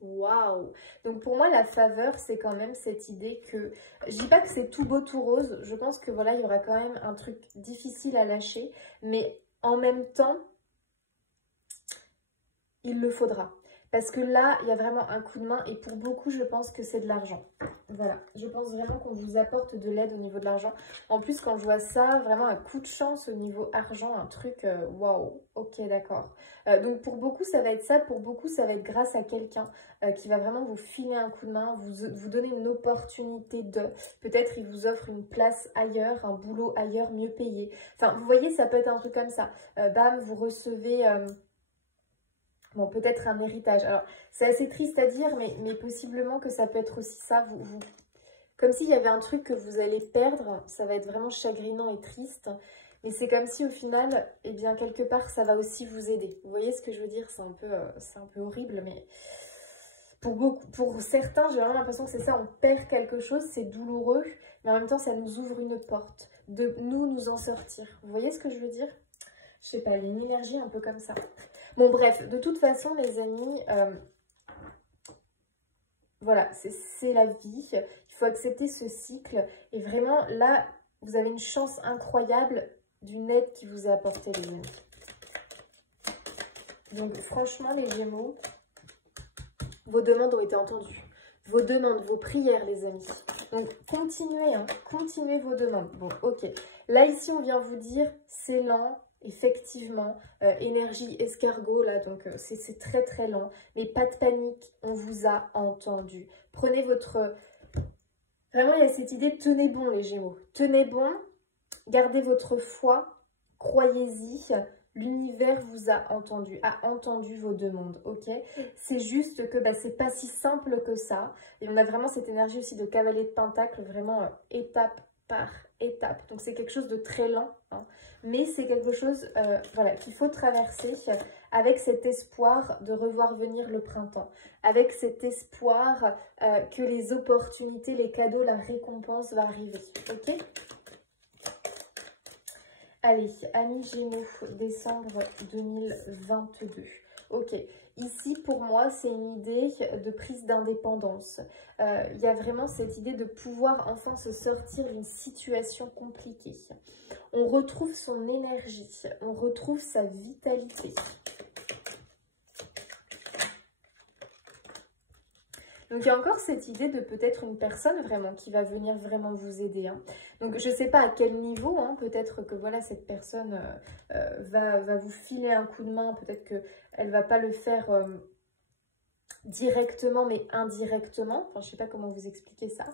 Waouh! Donc pour moi, la faveur, c'est quand même cette idée que... Je dis pas que c'est tout beau, tout rose. Je pense que voilà, il y aura quand même un truc difficile à lâcher. Mais en même temps, il le faudra. Parce que là, il y a vraiment un coup de main et pour beaucoup, je pense que c'est de l'argent. Voilà, je pense vraiment qu'on vous apporte de l'aide au niveau de l'argent. En plus, quand je vois ça, vraiment un coup de chance au niveau argent, un truc, waouh, ok, d'accord. Donc pour beaucoup, ça va être ça. Pour beaucoup, ça va être grâce à quelqu'un qui va vraiment vous filer un coup de main, vous donner une opportunité de... Peut-être il vous offre une place ailleurs, un boulot ailleurs, mieux payé. Enfin, vous voyez, ça peut être un truc comme ça. Bam, vous recevez... bon, peut-être un héritage. Alors, c'est assez triste à dire, mais possiblement que ça peut être aussi ça. Comme s'il y avait un truc que vous allez perdre. Ça va être vraiment chagrinant et triste. Mais c'est comme si au final, eh bien, quelque part, ça va aussi vous aider. Vous voyez ce que je veux dire? C'est un peu horrible, mais pour certains, j'ai vraiment l'impression que c'est ça. On perd quelque chose, c'est douloureux, mais en même temps, ça nous ouvre une porte de nous en sortir. Vous voyez ce que je veux dire? Je sais pas, il y a une énergie un peu comme ça. Bon, bref, de toute façon, les amis, voilà, c'est la vie. Il faut accepter ce cycle. Et vraiment, là, vous avez une chance incroyable d'une aide qui vous est apportée, les amis. Donc, franchement, les Gémeaux, vos demandes ont été entendues. Vos demandes, vos prières, les amis. Donc, continuez, hein, continuez vos demandes. Bon, ok. Là, ici, on vient vous dire, c'est lent. Effectivement, énergie escargot là, donc c'est très très lent, mais pas de panique, on vous a entendu. Prenez votre... Vraiment, il y a cette idée, tenez bon les Gémeaux, tenez bon, gardez votre foi, croyez-y, l'univers vous a entendu vos demandes, ok? C'est juste que bah, c'est pas si simple que ça, et on a vraiment cette énergie aussi de cavalier de pentacle, vraiment étape par étape, donc c'est quelque chose de très lent, hein. Mais c'est quelque chose voilà, qu'il faut traverser avec cet espoir de revoir venir le printemps, avec cet espoir que les opportunités, les cadeaux, la récompense va arriver, ok? Allez, amis Gémeaux, décembre 2022. Ok, ici pour moi c'est une idée de prise d'indépendance. Il y a vraiment cette idée de pouvoir enfin se sortir d'une situation compliquée. On retrouve son énergie, on retrouve sa vitalité. Donc il y a encore cette idée de peut-être une personne vraiment qui va venir vraiment vous aider, hein. Donc je ne sais pas à quel niveau, hein, peut-être que voilà cette personne va vous filer un coup de main, peut-être qu'elle ne va pas le faire directement mais indirectement. Enfin je ne sais pas comment vous expliquer ça.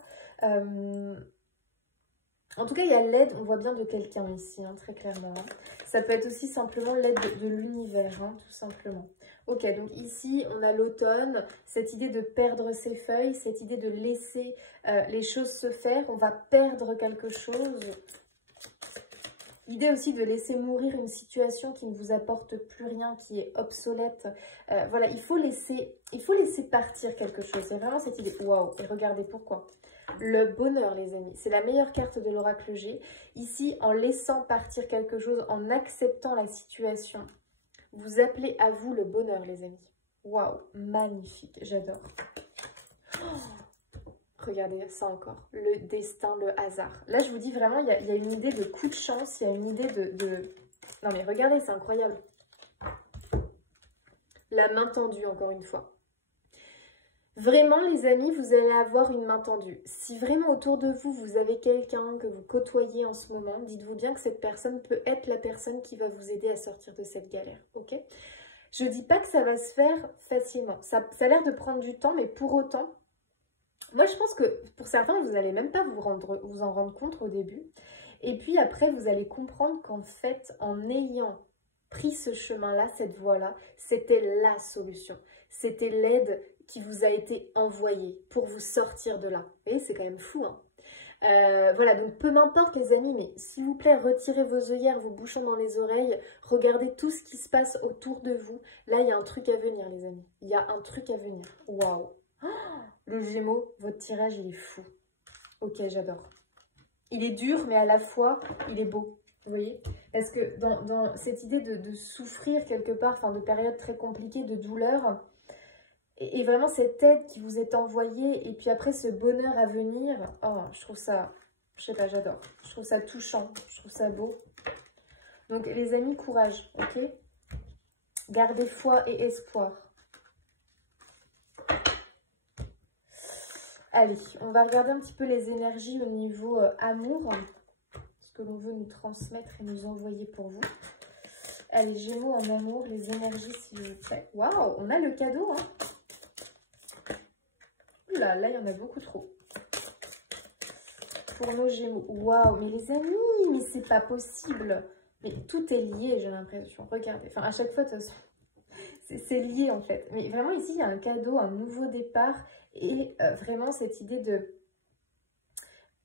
En tout cas, il y a l'aide, on voit bien de quelqu'un ici, hein, très clairement, hein. Ça peut être aussi simplement l'aide de l'univers, hein, tout simplement. Ok, donc ici, on a l'automne, cette idée de perdre ses feuilles, cette idée de laisser les choses se faire. On va perdre quelque chose. L'idée aussi de laisser mourir une situation qui ne vous apporte plus rien, qui est obsolète. Voilà, il faut laisser partir quelque chose. C'est vraiment cette idée. Waouh, et regardez pourquoi. Le bonheur, les amis, c'est la meilleure carte de l'oracle G. Ici, en laissant partir quelque chose, en acceptant la situation, vous appelez à vous le bonheur, les amis. Waouh, magnifique, j'adore. Oh, regardez ça encore, le destin, le hasard. Là, je vous dis vraiment, il y a une idée de coup de chance, il y a une idée de... Non mais regardez, c'est incroyable. La main tendue, encore une fois. Vraiment, les amis, vous allez avoir une main tendue. Si vraiment autour de vous, vous avez quelqu'un que vous côtoyez en ce moment, dites-vous bien que cette personne peut être la personne qui va vous aider à sortir de cette galère, ok? Je ne dis pas que ça va se faire facilement. Ça a l'air de prendre du temps, mais pour autant, moi je pense que pour certains, vous n'allez même pas vous en rendre compte au début. Et puis après, vous allez comprendre qu'en fait, en ayant pris ce chemin-là, cette voie-là, c'était la solution. C'était l'aide qui vous a été envoyée pour vous sortir de là. Vous voyez, c'est quand même fou, hein. Voilà, donc peu m'importe les amis, mais s'il vous plaît, retirez vos œillères, vos bouchons dans les oreilles, regardez tout ce qui se passe autour de vous. Là, il y a un truc à venir, les amis. Il y a un truc à venir. Waouh! Le Gémeaux, votre tirage, il est fou. Ok, j'adore. Il est dur, mais à la fois, il est beau. Vous voyez? Parce que dans cette idée de souffrir quelque part, enfin de périodes très compliquées, de douleur, et vraiment cette aide qui vous est envoyée, et puis après ce bonheur à venir, oh, je trouve ça, je sais pas, j'adore. Je trouve ça touchant, je trouve ça beau. Donc les amis, courage, ok? Gardez foi et espoir. Allez, on va regarder un petit peu les énergies au niveau amour. Ce que l'on veut nous transmettre et nous envoyer pour vous. Allez, Gémeaux en amour, les énergies s'il vous plaît. Waouh, on a le cadeau, hein. Oula, là, il y en a beaucoup trop. Pour nos Gémeaux. Waouh, mais les amis, mais c'est pas possible. Mais tout est lié, j'ai l'impression. Regardez, enfin, à chaque fois, de toute façon, c'est lié, en fait. Mais vraiment, ici, il y a un cadeau, un nouveau départ. Et vraiment, cette idée de...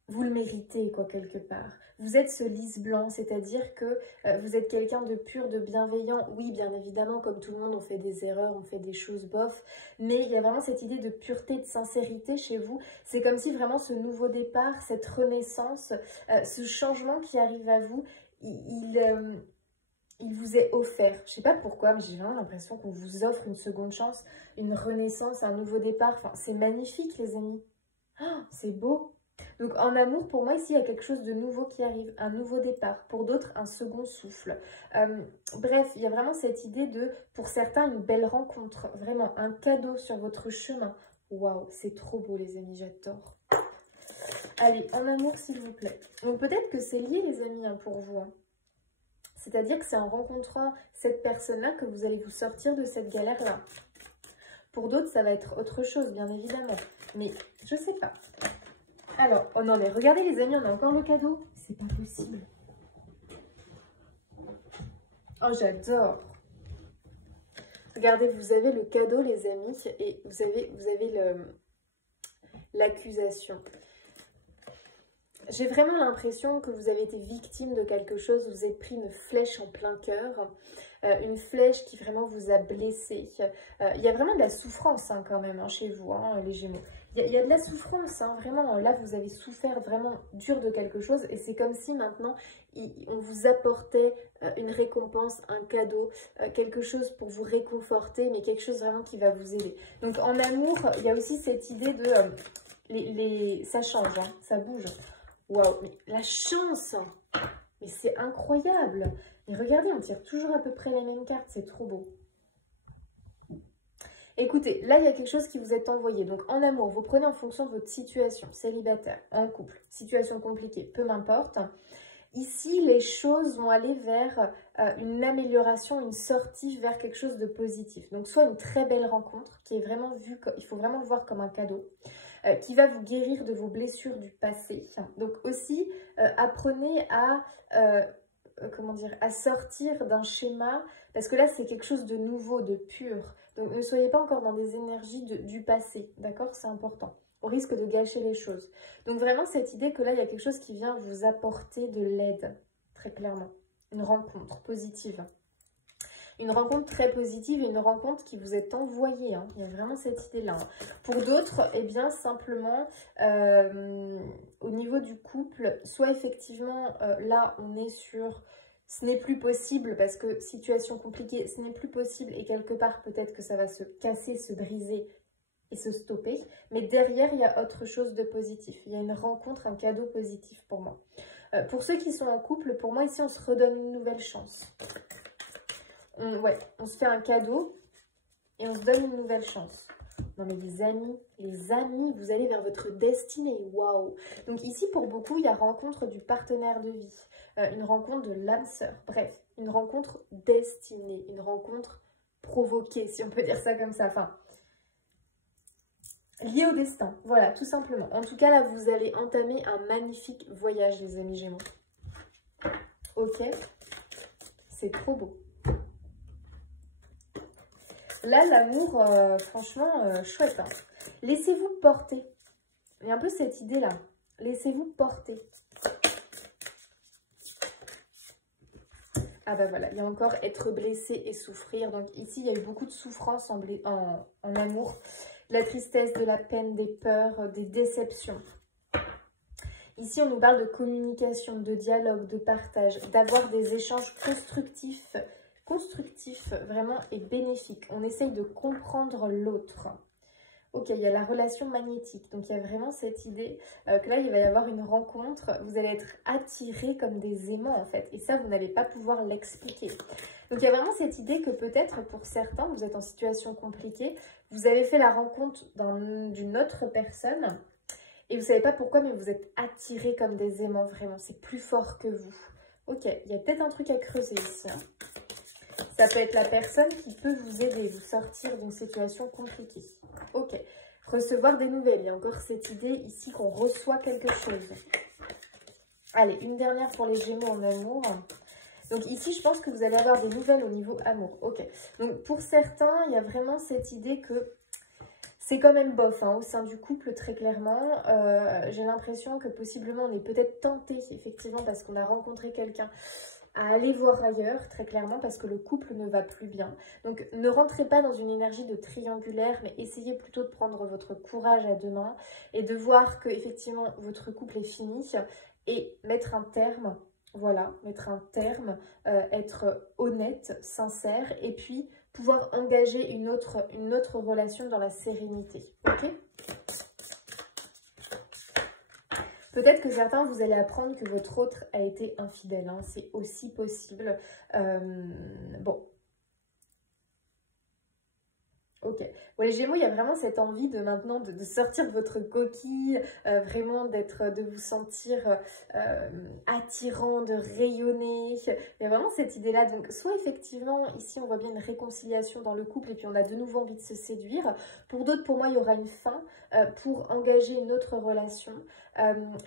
Vous le méritez, quoi, quelque part. Vous êtes ce lys blanc, c'est-à-dire que vous êtes quelqu'un de pur, de bienveillant. Oui, bien évidemment, comme tout le monde, on fait des erreurs, on fait des choses bof. Mais il y a vraiment cette idée de pureté, de sincérité chez vous. C'est comme si vraiment ce nouveau départ, cette renaissance, ce changement qui arrive à vous, il vous est offert. Je ne sais pas pourquoi, mais j'ai vraiment l'impression qu'on vous offre une seconde chance, une renaissance, un nouveau départ. Enfin, c'est magnifique, les amis. Oh, c'est beau. Donc en amour, pour moi, ici, il y a quelque chose de nouveau qui arrive, un nouveau départ. Pour d'autres, un second souffle. Bref, il y a vraiment cette idée de, pour certains, une belle rencontre. Vraiment, un cadeau sur votre chemin. Waouh, c'est trop beau, les amis, j'adore. Allez, en amour, s'il vous plaît. Donc peut-être que c'est lié, les amis, hein, pour vous. Hein. C'est-à-dire que c'est en rencontrant cette personne-là que vous allez vous sortir de cette galère-là. Pour d'autres, ça va être autre chose, bien évidemment. Mais je sais pas. Alors, oh non, mais regardez les amis, on a encore le cadeau. C'est pas possible. Oh, j'adore. Regardez, vous avez le cadeau, les amis, et vous avez l'accusation. J'ai vraiment l'impression que vous avez été victime de quelque chose, vous êtes pris une flèche en plein cœur, une flèche qui vraiment vous a blessé. Il y a vraiment de la souffrance hein, quand même hein, chez vous, hein, les Gémeaux. Il y a de la souffrance, hein, vraiment. Là, vous avez souffert vraiment dur de quelque chose et c'est comme si maintenant, on vous apportait une récompense, un cadeau, quelque chose pour vous réconforter, mais quelque chose vraiment qui va vous aider. Donc, en amour, il y a aussi cette idée de... ça change, hein, ça bouge. Waouh, mais la chance! Mais c'est incroyable! Et regardez, on tire toujours à peu près les mêmes cartes, c'est trop beau. Écoutez, là, il y a quelque chose qui vous est envoyé. Donc, en amour, vous prenez en fonction de votre situation, célibataire, en couple, situation compliquée, peu m'importe. Ici, les choses vont aller vers une amélioration, une sortie vers quelque chose de positif. Donc, soit une très belle rencontre, qui est vraiment vue, il faut vraiment le voir comme un cadeau, qui va vous guérir de vos blessures du passé. Donc, aussi, apprenez à... comment dire, à sortir d'un schéma, parce que là c'est quelque chose de nouveau, de pur, donc ne soyez pas encore dans des énergies du passé, d'accord, c'est important, au risque de gâcher les choses. Donc vraiment cette idée que là il y a quelque chose qui vient vous apporter de l'aide, très clairement, une rencontre positive. Une rencontre très positive et une rencontre qui vous est envoyée. Hein. Il y a vraiment cette idée-là. Hein. Pour d'autres, eh bien, simplement, au niveau du couple, soit effectivement, là, on est sur... Ce n'est plus possible parce que situation compliquée, ce n'est plus possible et quelque part, peut-être que ça va se casser, se briser et se stopper. Mais derrière, il y a autre chose de positif. Il y a une rencontre, un cadeau positif pour moi. Pour ceux qui sont en couple, pour moi, ici, on se redonne une nouvelle chance. On se fait un cadeau et on se donne une nouvelle chance. Non mais les amis, vous allez vers votre destinée. Waouh! Donc ici, pour beaucoup, il y a rencontre du partenaire de vie, une rencontre de l'âme sœur. Bref, une rencontre destinée, une rencontre provoquée, si on peut dire ça comme ça. Enfin, liée au destin. Voilà, tout simplement. En tout cas, là, vous allez entamer un magnifique voyage, les amis Gémeaux. Ok? C'est trop beau. Là, l'amour, franchement, chouette. Hein. Laissez-vous porter. Il y a un peu cette idée-là. Laissez-vous porter. Ah bah voilà, il y a encore être blessé et souffrir. Donc ici, il y a eu beaucoup de souffrance en amour. De la tristesse, de la peine, des peurs, des déceptions. Ici, on nous parle de communication, de dialogue, de partage, d'avoir des échanges constructif vraiment et bénéfique. On essaye de comprendre l'autre. Ok, il y a la relation magnétique. Donc, il y a vraiment cette idée que là, il va y avoir une rencontre. Vous allez être attirés comme des aimants, en fait. Et ça, vous n'allez pas pouvoir l'expliquer. Donc, il y a vraiment cette idée que peut-être, pour certains, vous êtes en situation compliquée. Vous avez fait la rencontre d'une autre personne. Et vous ne savez pas pourquoi, mais vous êtes attirés comme des aimants, vraiment. C'est plus fort que vous. Ok, il y a peut-être un truc à creuser ici, hein. Ça peut être la personne qui peut vous aider, vous sortir d'une situation compliquée. Ok. Recevoir des nouvelles. Il y a encore cette idée ici qu'on reçoit quelque chose. Allez, une dernière pour les Gémeaux en amour. Donc ici, je pense que vous allez avoir des nouvelles au niveau amour. Ok. Donc pour certains, il y a vraiment cette idée que c'est quand même bof, hein, au sein du couple, très clairement. J'ai l'impression que possiblement on est peut-être tenté, effectivement, parce qu'on a rencontré quelqu'un, à aller voir ailleurs, très clairement, parce que le couple ne va plus bien. Donc, ne rentrez pas dans une énergie de triangulaire, mais essayez plutôt de prendre votre courage à deux mains et de voir que, effectivement, votre couple est fini et mettre un terme, voilà, mettre un terme, être honnête, sincère, et puis pouvoir engager une autre relation dans la sérénité, ok ? Peut-être que certains, vous allez apprendre que votre autre a été infidèle. Hein. C'est aussi possible. Bon. Ok. Bon, les Gémeaux, il y a vraiment cette envie de maintenant de sortir de votre coquille, vraiment de vous sentir attirant, de rayonner. Il y a vraiment cette idée-là. Donc, soit effectivement, ici, on voit bien une réconciliation dans le couple et puis on a de nouveau envie de se séduire. Pour d'autres, pour moi, il y aura une fin pour engager une autre relation.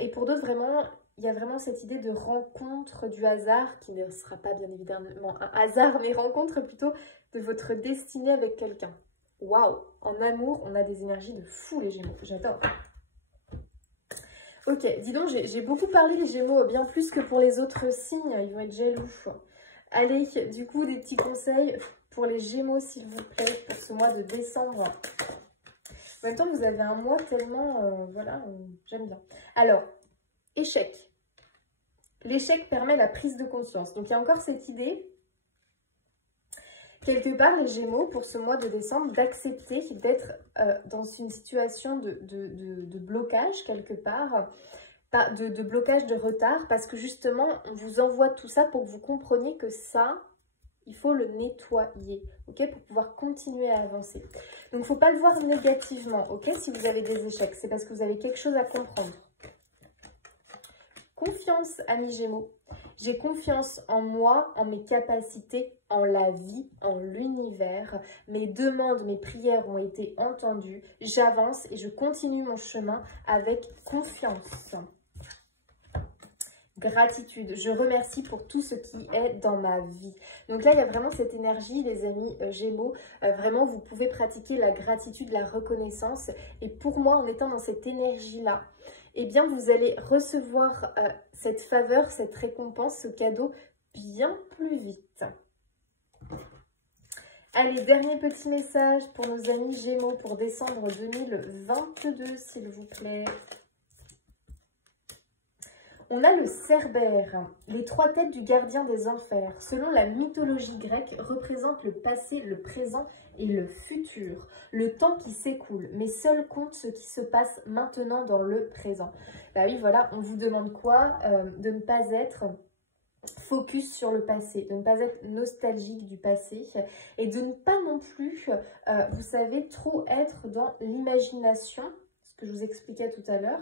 Et pour d'autres, vraiment, il y a vraiment cette idée de rencontre du hasard, qui ne sera pas bien évidemment un hasard, mais rencontre plutôt de votre destinée avec quelqu'un. Waouh! En amour, on a des énergies de fou, les Gémeaux. J'adore. Ok, dis donc, j'ai beaucoup parlé, les Gémeaux, bien plus que pour les autres signes. Ils vont être jaloux. Allez, du coup, des petits conseils pour les Gémeaux, s'il vous plaît, pour ce mois de décembre. En même temps, vous avez un mois tellement... voilà, j'aime bien. Alors, échec. L'échec permet la prise de conscience. Donc, il y a encore cette idée... Quelque part, les Gémeaux, pour ce mois de décembre, d'accepter d'être dans une situation de blocage, quelque part, de blocage, de retard, parce que justement, on vous envoie tout ça pour que vous compreniez que ça, il faut le nettoyer, ok, pour pouvoir continuer à avancer. Donc, il ne faut pas le voir négativement, ok, si vous avez des échecs, c'est parce que vous avez quelque chose à comprendre. Confiance, amis Gémeaux. J'ai confiance en moi, en mes capacités, en la vie, en l'univers. Mes demandes, mes prières ont été entendues. J'avance et je continue mon chemin avec confiance. Gratitude. Je remercie pour tout ce qui est dans ma vie. Donc là, il y a vraiment cette énergie, les amis Gémeaux. Vraiment, vous pouvez pratiquer la gratitude, la reconnaissance. Et pour moi, en étant dans cette énergie-là, eh bien, vous allez recevoir cette faveur, cette récompense, ce cadeau bien plus vite. Allez, dernier petit message pour nos amis Gémeaux pour décembre 2022, s'il vous plaît. On a le Cerbère, les trois têtes du gardien des enfers. Selon la mythologie grecque, représente le passé, le présent et le futur. Le temps qui s'écoule, mais seul compte ce qui se passe maintenant dans le présent. Bah oui, voilà, on vous demande quoi? De ne pas être focus sur le passé, de ne pas être nostalgique du passé et de ne pas non plus, vous savez, trop être dans l'imagination, ce que je vous expliquais tout à l'heure.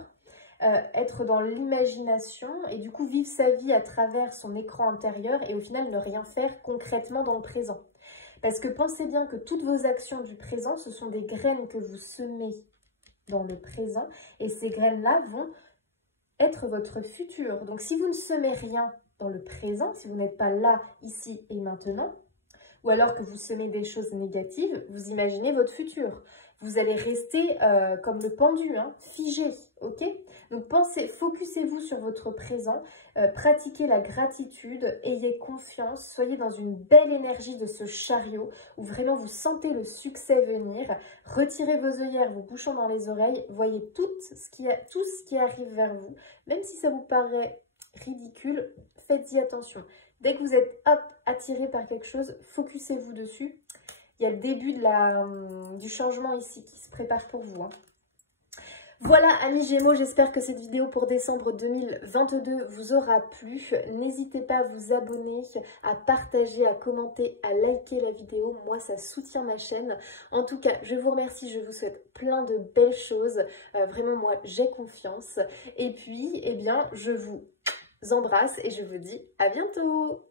Être dans l'imagination et du coup vivre sa vie à travers son écran intérieur et au final ne rien faire concrètement dans le présent. Parce que pensez bien que toutes vos actions du présent, ce sont des graines que vous semez dans le présent et ces graines-là vont être votre futur. Donc si vous ne semez rien dans le présent, si vous n'êtes pas là, ici et maintenant, ou alors que vous semez des choses négatives, vous imaginez votre futur. Vous allez rester comme le pendu, hein, figé, ok? Donc pensez, focussez-vous sur votre présent, pratiquez la gratitude, ayez confiance, soyez dans une belle énergie de ce chariot où vraiment vous sentez le succès venir. Retirez vos œillères, vos bouchons dans les oreilles, voyez tout ce qui arrive vers vous. Même si ça vous paraît ridicule, faites-y attention. Dès que vous êtes hop, attiré par quelque chose, focussez-vous dessus Il y a le début du changement ici qui se prépare pour vous. Hein. Voilà amis Gémeaux, j'espère que cette vidéo pour décembre 2022 vous aura plu. N'hésitez pas à vous abonner, à partager, à commenter, à liker la vidéo. Moi ça soutient ma chaîne. En tout cas, je vous remercie, je vous souhaite plein de belles choses. Vraiment moi j'ai confiance. Et puis, eh bien, je vous embrasse et je vous dis à bientôt.